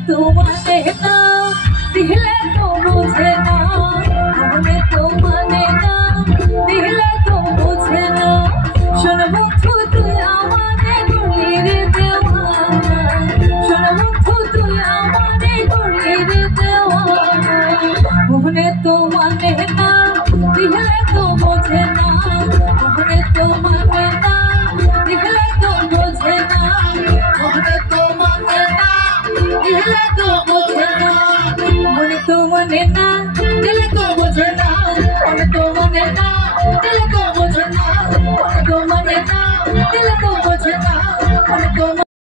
हमने तुम्हारे नाम दिले तो मुझे ना, हमने तुम्हारे नाम दिले तो मुझे ना। शोनो बंधु तुई आमारे गलिर देवाना, शोनो बंधु तुई आमारे गलिर देवाना। हमने तुम्हारे नाम दिले तो मुझे ना, हमने तुम्हारे नाम दिले तो मुझे ना, हमने तुम्हारे नाम दिले तो মানে না দিলে তো বোঝে না মন তো মানে না দিলে তো বোঝে না মন তো মানে না দিলে তো বোঝে না মন তো